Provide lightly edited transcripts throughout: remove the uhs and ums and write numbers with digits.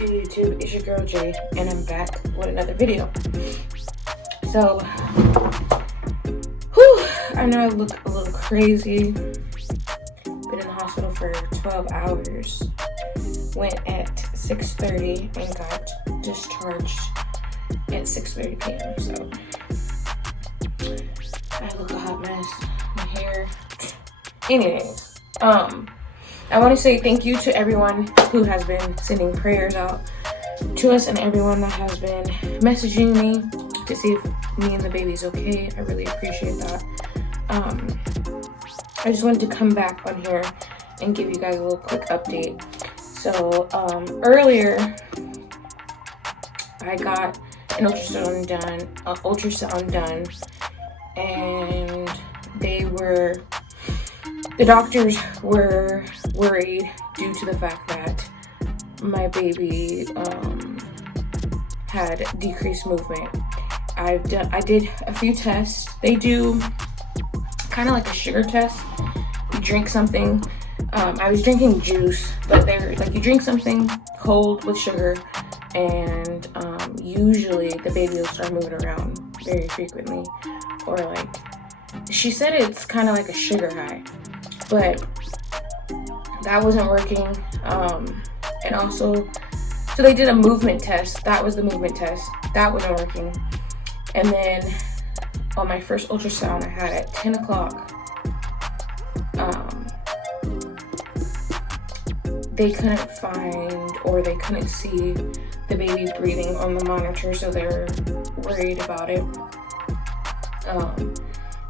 it do, YouTube? It's your girl Jay, and I'm back with another video. So, I know I look a little crazy. Been in the hospital for 12 hours. Went at 6:30 and got discharged at 6:30 p.m. So, I look a hot mess. My hair. Anyways, I want to say thank you to everyone who has been sending prayers out to us and everyone that has been messaging me to see if me and the baby's okay. I really appreciate that. I just wanted to come back on here and give you guys a little quick update. So earlier I got an ultrasound done, and the doctors were worried due to the fact that my baby had decreased movement. I did a few tests. They do kind of like a sugar test. You drink something. I was drinking juice, but they're like, you drink something cold with sugar, and usually the baby will start moving around very frequently. Or like, she said it's kind of like a sugar high, but that wasn't working. And also, so they did a movement test. That was the movement test. That wasn't working. And then on my first ultrasound I had at 10 o'clock, they couldn't find, or they couldn't see the baby breathing on the monitor, so they were worried about it.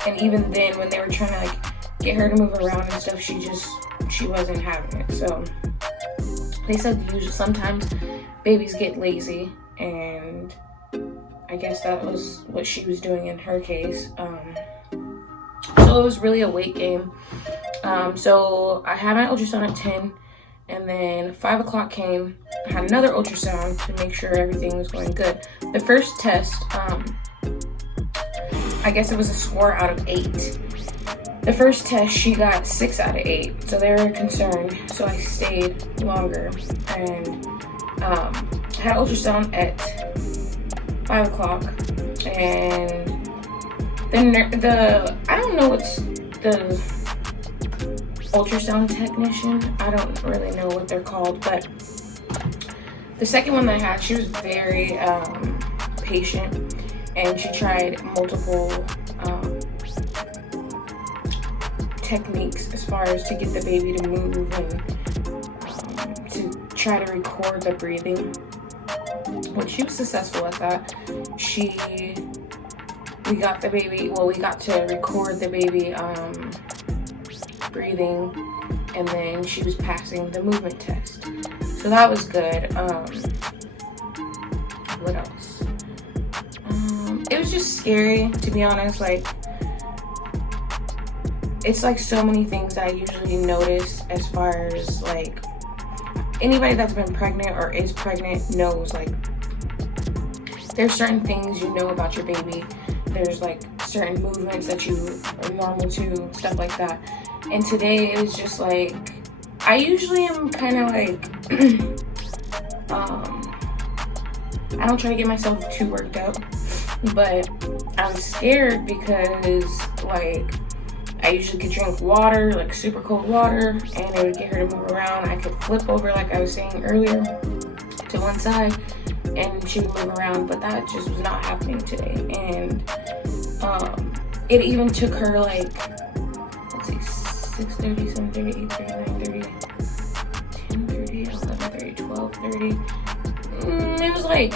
And even then, when they were trying to like get her to move around and stuff, she wasn't having it. So they said usually sometimes babies get lazy, and I guess that was what she was doing in her case. So it was really a weight game. So I had my ultrasound at 10, and then 5 o'clock came. I had another ultrasound to make sure everything was going good. The first test, I guess it was a score out of 8. The first test, she got 6 out of 8, so they were concerned. So I stayed longer, and had ultrasound at 5 o'clock, and I don't know what's the ultrasound technician. I don't really know what they're called, but the second one that I had, she was very patient, and she tried multiple techniques as far as to get the baby to move and to try to record the breathing. When she was successful at that, we got to record the baby breathing, and then she was passing the movement test. So that was good. What else? It was just scary, to be honest. Like, it's like so many things that I usually notice as far as like anybody that's been pregnant or is pregnant knows, like, there's certain things you know about your baby. There's like certain movements that you are normal to, stuff like that. And today it was just like, I usually am kind of like, I don't try to get myself too worked up, but I'm scared because like, I usually could drink water, like super cold water, and it would get her to move around. I could flip over, like I was saying earlier, to one side, and she would move around, but that just was not happening today. And it even took her like, let's see, 6:30, 7:30, 8:30, 9:30, 10:30, 11:30, 12:30. It was like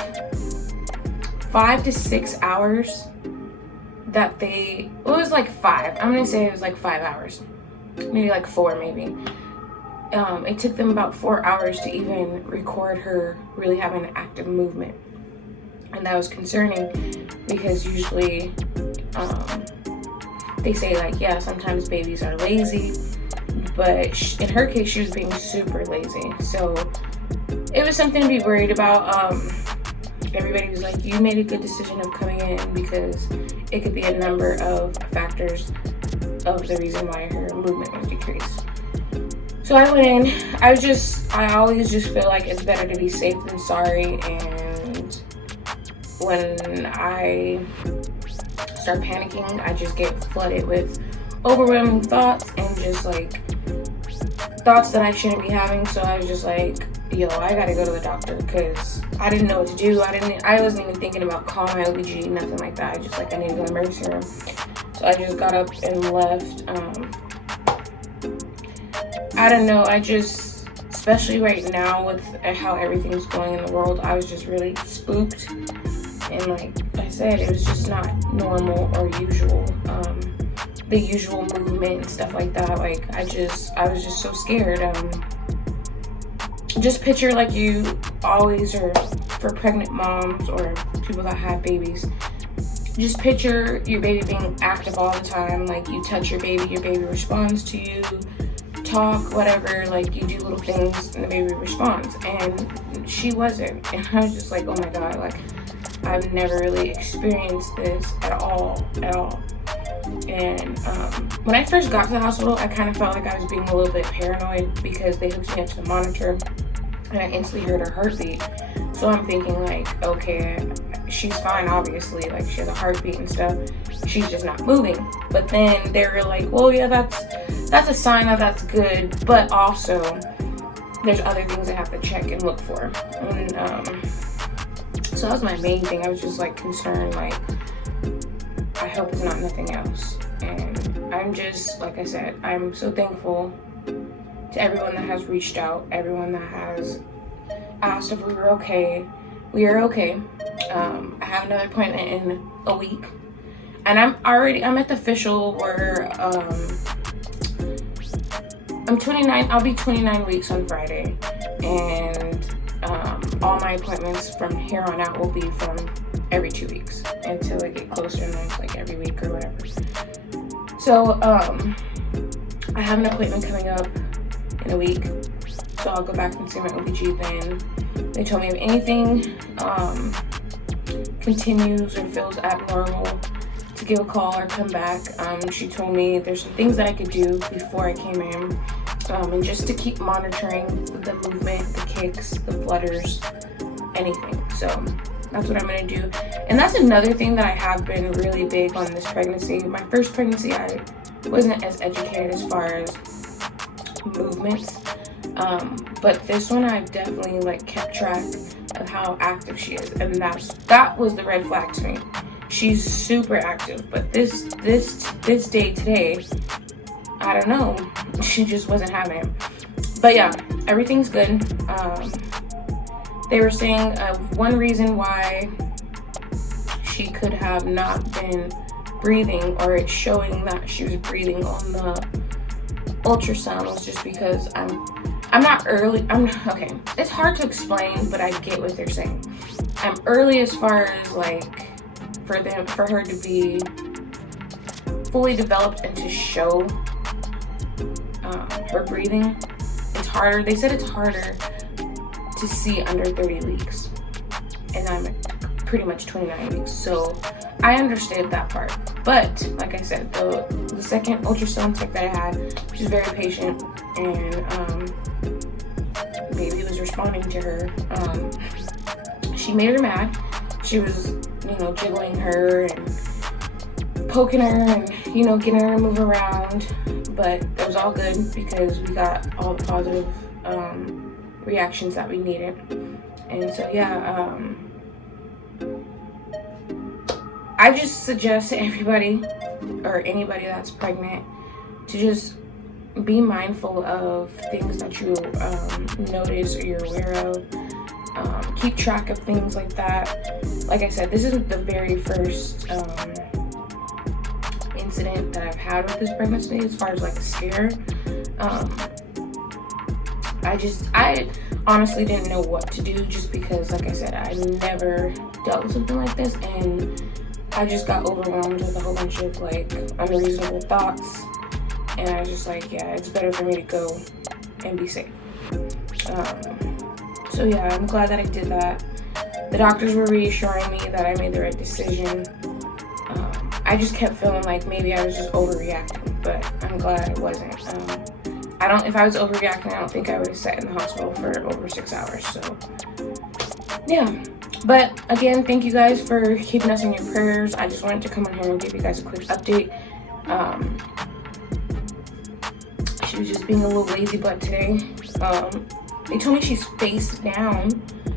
5 to 6 hours that it was like 5. I'm gonna say it was like 5 hours, maybe like 4, maybe. It took them about 4 hours to even record her really having an active movement, and that was concerning because usually they say like, yeah, sometimes babies are lazy, but in her case she was being super lazy. So it was something to be worried about. Everybody was like, you made a good decision of coming in, because it could be a number of factors of the reason why her movement was decreased. So I went in. I always just feel like it's better to be safe than sorry. And when I start panicking, I just get flooded with overwhelming thoughts and just like thoughts that I shouldn't be having. So I was just like, yo, I gotta go to the doctor, because I didn't know what to do. I wasn't even thinking about calling my OBG, nothing like that. I just like, I need to go to the emergency room. So I just got up and left. I don't know, especially right now with how everything's going in the world, I was just really spooked. And like I said, it was just not normal or usual. The usual movement and stuff like that. Like, I was just so scared. Just picture, like you always, or for pregnant moms or people that have babies, just picture your baby being active all the time. Like, you touch your baby responds to you, talk, whatever, like you do little things and the baby responds. And she wasn't. And I was just like, oh my God, like I've never really experienced this at all. And when I first got to the hospital, I kind of felt like I was being a little bit paranoid, because they hooked me up to the monitor and I instantly heard her heartbeat. So I'm thinking like, okay, she's fine, obviously, like she has a heartbeat and stuff, she's just not moving. But then they were like, well, yeah, that's a sign that that's good, but also there's other things I have to check and look for. And so that was my main thing. I was just like concerned, like I hope it's not nothing else. And I'm just, like I said, I'm so thankful to everyone that has reached out, everyone that has asked if we were okay. We are okay. I have another appointment in a week, and I'm at the official where I'm 29. I'll be 29 weeks on Friday, and all my appointments from here on out will be from every 2 weeks until I get closer, and then it's like every week or whatever. So I have an appointment coming up in a week, so I'll go back and see my OBG then. They told me if anything continues or feels abnormal, to give a call or come back. She told me there's some things that I could do before I came in, and just to keep monitoring the movement, the kicks, the flutters, anything. So that's what I'm gonna do. And that's another thing that I have been really big on this pregnancy. My first pregnancy, I wasn't as educated as far as movements, but this one I've definitely like kept track of how active she is, and that was the red flag to me. She's super active, but this day today, I don't know, she just wasn't having it. But yeah, everything's good. They were saying one reason why she could have not been breathing, or it's showing that she was breathing on the ultrasound, was just because okay, it's hard to explain, but I get what they're saying. I'm early as far as like for her to be fully developed and to show her breathing. It's harder. They said it's harder to see under 30 weeks, and I'm pretty much 29 weeks, so I understood that part. But like I said, the second ultrasound tech that I had, she's very patient, and baby was responding to her. She made her mad. She was, jiggling her and poking her and, getting her to move around. But it was all good because we got all the positive reactions that we needed. And so, yeah, I just suggest to everybody or anybody that's pregnant to just be mindful of things that you notice or you're aware of. Keep track of things like that. Like I said, this isn't the very first incident that I've had with this pregnancy as far as like a scare. I honestly didn't know what to do, just because, like I said, I never dealt with something like this, and I just got overwhelmed with a whole bunch of like unreasonable thoughts, and I was just like, yeah, it's better for me to go and be safe. So yeah, I'm glad that I did that. The doctors were reassuring me that I made the right decision. I just kept feeling like maybe I was just overreacting, but I'm glad I wasn't. if I was overreacting, I don't think I would have sat in the hospital for over 6 hours. So yeah, but again, thank you guys for keeping us in your prayers. I just wanted to come on here and give you guys a quick update. She was just being a little lazy butt today. They told me she's face down.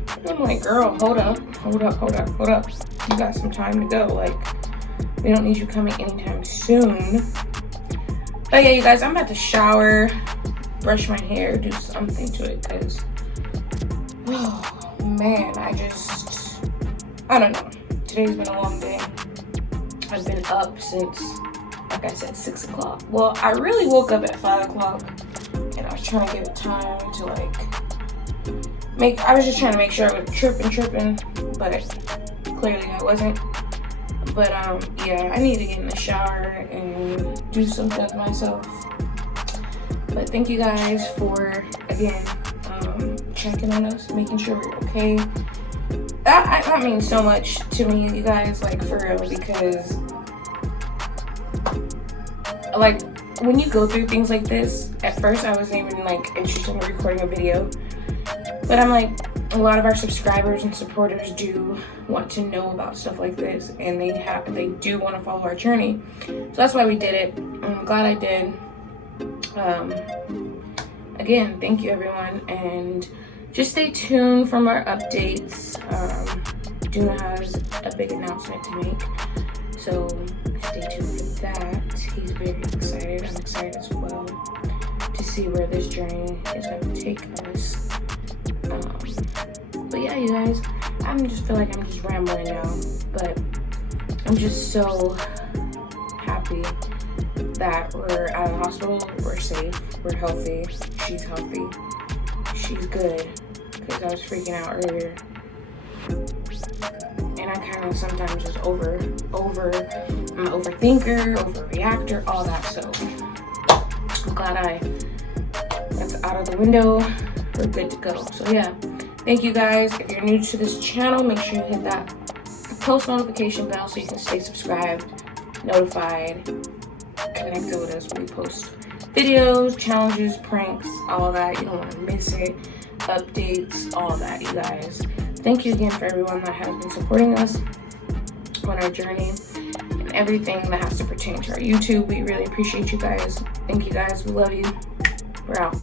And I'm like, girl, hold up. You got some time to go. Like, we don't need you coming anytime soon. But yeah, you guys, I'm about to shower, brush my hair, do something to it, because, oh man, I don't know. Today's been a long day. I've been up since, like I said, 6 o'clock. Well, I really woke up at 5 o'clock, and I was trying to give it time to I was just trying to make sure I wasn't tripping, but clearly I wasn't. But yeah, I need to get in the shower and do something with myself. But thank you guys for, again, checking on us, making sure we're okay. That means so much to me, you guys, like, for real, because, like, when you go through things like this, at first I wasn't even, like, interested in recording a video. But I'm like, a lot of our subscribers and supporters do want to know about stuff like this, and they do want to follow our journey. So that's why we did it. I'm glad I did. Again, thank you everyone, and just stay tuned for more updates. Duna has a big announcement to make, so stay tuned for that. He's very excited. I'm excited as well to see where this journey is going to take us. But yeah, you guys, I just feel like I'm just rambling now, but I'm just so happy that we're out of the hospital, we're safe, we're healthy, she's healthy, she's good, because I was freaking out earlier, and I kind of sometimes just I'm an overthinker, overreactor, all that, so I'm glad that's out of the window. We're good to go. So yeah, thank you guys. If you're new to this channel, make sure you hit that post notification bell so you can stay subscribed, notified, connected with us when we post videos, challenges, pranks, all that. You don't want to miss it. Updates, all that, you guys. Thank you again for everyone that has been supporting us on our journey and everything that has to pertain to our YouTube. We really appreciate you guys. Thank you guys. We love you. We're out.